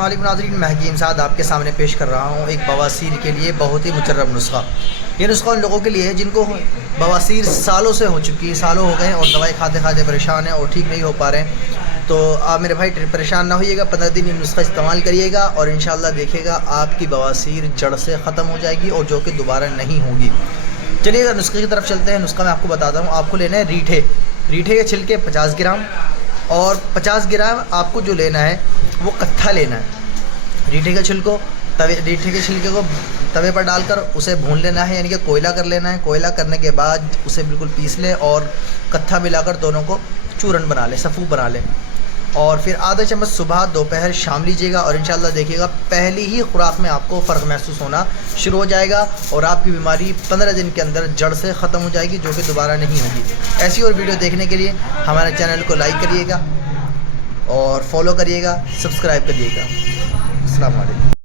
السلام علیکم ناظرین، میں حکیم صاحب آپ کے سامنے پیش کر رہا ہوں ایک بواسیر کے لیے بہت ہی مجرب نسخہ۔ یہ نسخہ ان لوگوں کے لیے ہے جن کو بواسیر سالوں سے ہو چکی ہے، سالوں ہو گئے ہیں اور دوائی کھاتے کھاتے پریشان ہیں اور ٹھیک نہیں ہو پا رہے ہیں۔ تو آپ میرے بھائی پریشان نہ ہوئیے گا، 15 دن یہ نسخہ استعمال کریے گا اور انشاءاللہ دیکھیے گا آپ کی بواسیر جڑ سے ختم ہو جائے گی اور جو کہ دوبارہ نہیں ہوگی۔ چلیے گا نسخے کی طرف چلتے ہیں۔ نسخہ میں آپ کو بتاتا ہوں۔ آپ کو لینا ہے ریٹھے کے چھلکے 50 گرام، اور 50 گرام آپ کو جو لینا ہے وہ کتھا لینا ہے۔ ریٹھے کے چھلکے کو توے پر ڈال کر اسے بھون لینا ہے، یعنی کہ کوئلہ کر لینا ہے۔ کوئلہ کرنے کے بعد اسے بالکل پیس لیں اور کتھا ملا کر دونوں کو چورن بنا لیں، سفو بنا لیں، اور پھر آدھا چمچ صبح دوپہر شام لیجیے گا اور انشاءاللہ دیکھیے گا پہلی ہی خوراک میں آپ کو فرق محسوس ہونا شروع ہو جائے گا اور آپ کی بیماری 15 دن کے اندر جڑ سے ختم ہو جائے گی، جو کہ دوبارہ نہیں ہوگی۔ ایسی اور ویڈیو دیکھنے کے لیے ہمارے چینل کو لائک کریے گا اور فالو کریے گا، سبسکرائب کریے گا۔ السلام علیکم۔